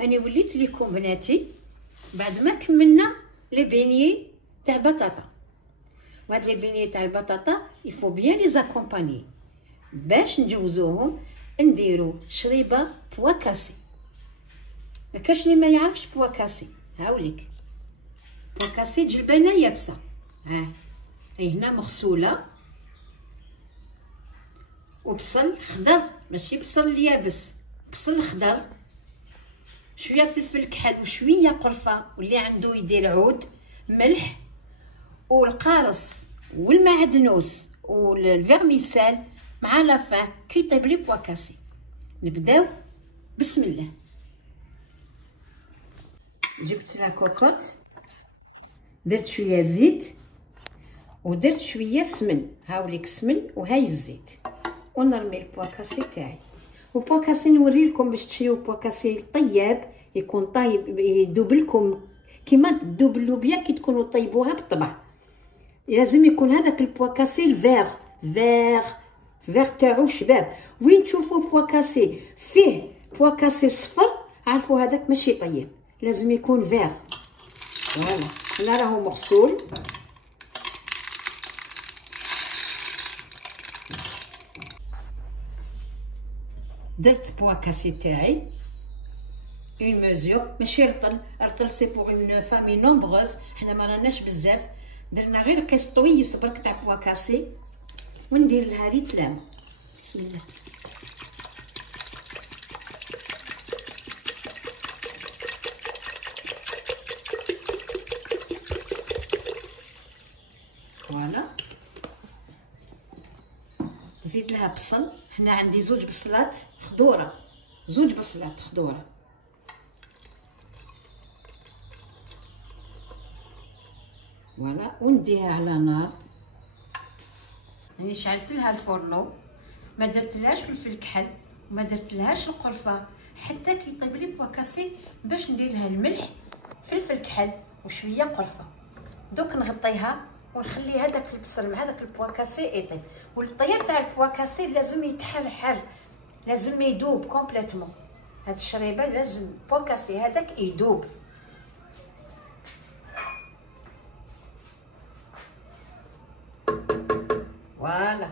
انا وليت لكم بناتي بعد ما كملنا لي بينيي تاع بطاطا. وهاد لي بينيي تاع البطاطا يفو بيان لي زاكومباني باش نجوزوهم. نديرو شريبه بوا كاسي. ما كاش اللي ما يعرفش بوا كاسي. هاوليك بوا كاسي جلبانه يابسه. هي هنا مغسوله، وبصل خضر ماشي بصل اليابس، بصل خضر، شويه فلفل كحل وشويه قرفه، واللي عنده يدير عود، ملح والقارص والمعدنوس والفيرميسال مع لافان كي يطيب لي بوا كاسي. نبداو بسم الله. جبت لا كوكوط، درت شويه زيت ودرت شويه سمن. هاوليك سمن وهاي الزيت، ونرمي البوا كاسي تاعي. وبوا كاسي نوري لكم باش تشريو بوا كاسي طيب، يكون طايب يذوب لكم كيما تذوب اللوبيا كي تكونوا طيبوها بالطبع. لازم يكون هذاك البوا كاسي الفيغ فيغ تاعو شباب. وين تشوفوا بوا كاسي فيه بوا كاسي صفر عرفوا هذاك ماشي طيب، لازم يكون فيغ. فوالا هنا راهو مغسول. درت بوا كاسي تاعي اون ميزور، ماشي رطل سي بوغ اون فامي نومبروز، حنا ما راناش بزاف، درنا غير قيس طويس برك تاع بوا كاسي. وندير لها ريت لام. بسم الله. فوالا نزيد لها بصل. هنا عندي زوج بصلات خضوره، زوج بصلات خضوره. فوالا ونديها على نار. راني شعلت لها الفورنو، ما درتلهاش فلفل كحل وما درتلهاش القرفه حتى كي يطيب لي بوا كاسي، باش ندير لها الملح فلفل كحل وشويه قرفه. دوك نغطيها ونخلي هذاك البصل مع هذاك البوا كاسي يطيب. والطياب تاع البوا كاسي لازم يتحرحر، لازم يذوب كومبليتوم. هاد الشريبه لازم بوا كاسي هذاك يذوب. فوالا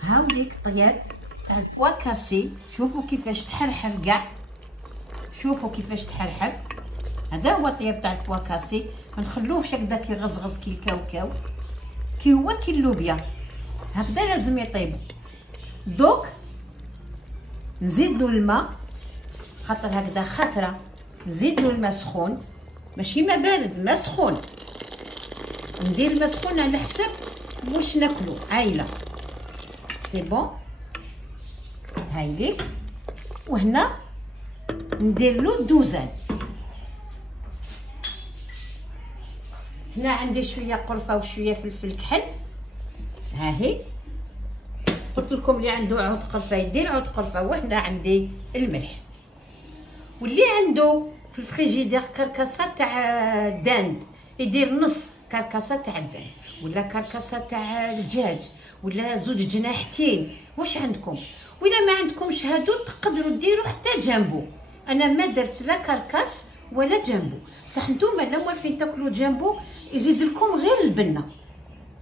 هاوليك طياب تاع البوا كاسي. شوفوا كيفاش تحرحر كاع، شوفوا كيفاش تحرحر. هذا هو الطياب تاع البوا كاسي. ما نخلوهش هكذا كيغزغز كي الكاوكاو، كي هو كي اللوبيا هكذا لازم يطيب. دوك نزيدو الماء، خاطر هكذا خطره. نزيدو الماء سخون، ماشي ما بارد، ما سخون. ندير الماء سخون على حسب واش ناكلو عايله. سي بون هايليك. وهنا ندير له دوزان. هنا عندي شويه قرفه وشويه فلفل كحل. ها هي قلت لكم اللي عنده عود قرفه يدير عود قرفه. وهنا عندي الملح. واللي عنده في الفريجيدير كركاسه تاع الداند يدير نص كركاسه تاع الداند، ولا كركاسه تاع الدجاج، ولا زوج جناحتين. واش عندكم؟ ولا ما عندكمش هادو تقدروا ديروا حتى جامبو. انا ما درت لا كركاس ولا جامبو، صح نتوما لو واقفين تاكلوا جامبو يزيد لكم غير البنه.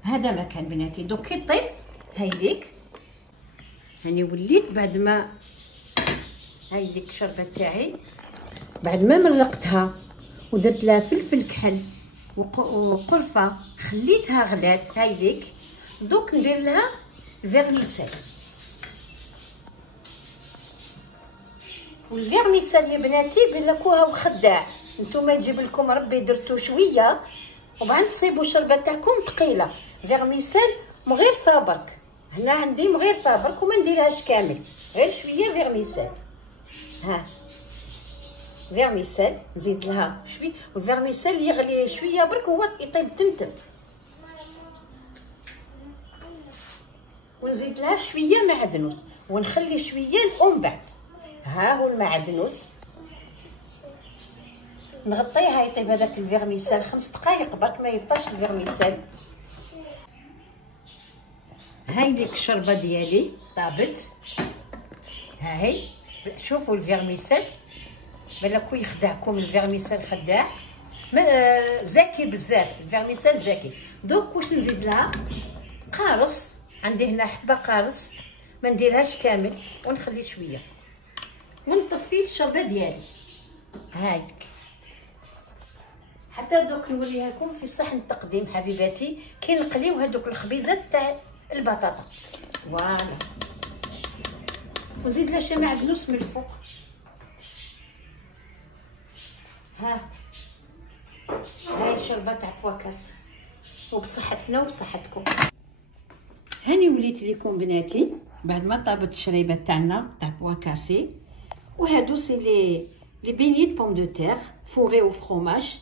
هذا ما كان بناتي. دوك كي طيب هايليك. راني وليت بعد ما هايليك الشربه تاعي بعد ما مرقتها ودرت لها فلفل كحل وقرفه، خليتها غلات. هايليك دوك ندير لها الفيرميسال. والفيرميسال يا بناتي بلاكوها وخداع. نتوما يجيب لكم ربي درتو شويه وبعد تصيبوا الشربه تاعكم ثقيله. فيرميسال مغيرفه برك. هنا عندي مغيرفه برك وما نديرهاش كامل، غير شويه فيرميسال. ها فيرميسال نزيد لها شويه، والفيرميسال يغلي شويه برك هو يطيب تمتم. ونزيد لها شويه معدنوس ونخلي شويه ومن بعد ها هو المعدنوس نغطيها يطيب هذاك الفيرميسال 5 دقائق برك ما يبطاش الفيرميسال. هاي ليك الشربه ديالي طابت. ها هي شوفوا الفيرميسيل بالكو يخدعكم، الفيرميسيل خداع زكي بزاف، الفيرميسيل زكي. دوك واش نزيد لها؟ قارص، عندي هنا حبه قارص، ما نديرهاش كامل ونخلي شويه ونطفي الشربه ديالي هايك. حتى دوك نوريها لكم في صحن التقديم حبيباتي كي نقليو هذوك الخبيزات تاع البطاطا. فوالا ونزيد لها شي معدنوس من الفوق. هاي الشربه تاع بواكاس وبصحتنا وبصحتكم. هاني وليت لكم بناتي بعد ما طابت الشريبه تاعنا تاع بواكاسي. وهادو سي لي بيني بوم دو تير فوري او فروماج.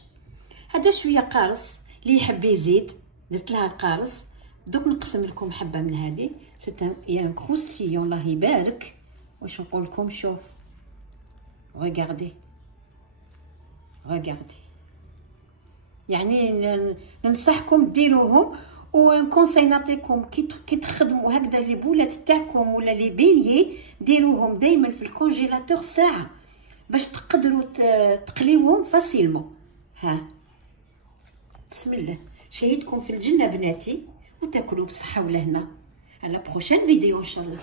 هذا شويه قارص، اللي يحب يزيد درت لها القارص. دوك نقسم لكم حبه من هذه، سي ان كروستيون الله يبارك. واش نقول لكم؟ شوف ريغاردي يعني ننصحكم ديروهم. ونكونساي نعطيكم كي تخدموا هكذا لي بولات تاعكم ولا لي بينيي، ديروهم دائما في الكونجيلاتور ساعه باش تقدروا تقليوهم فاسيلمون. بسم الله، شهيتكم في الجنه بناتي، وتاكلوا بصحه ولهنا. على بروشين فيديو ان شاء الله.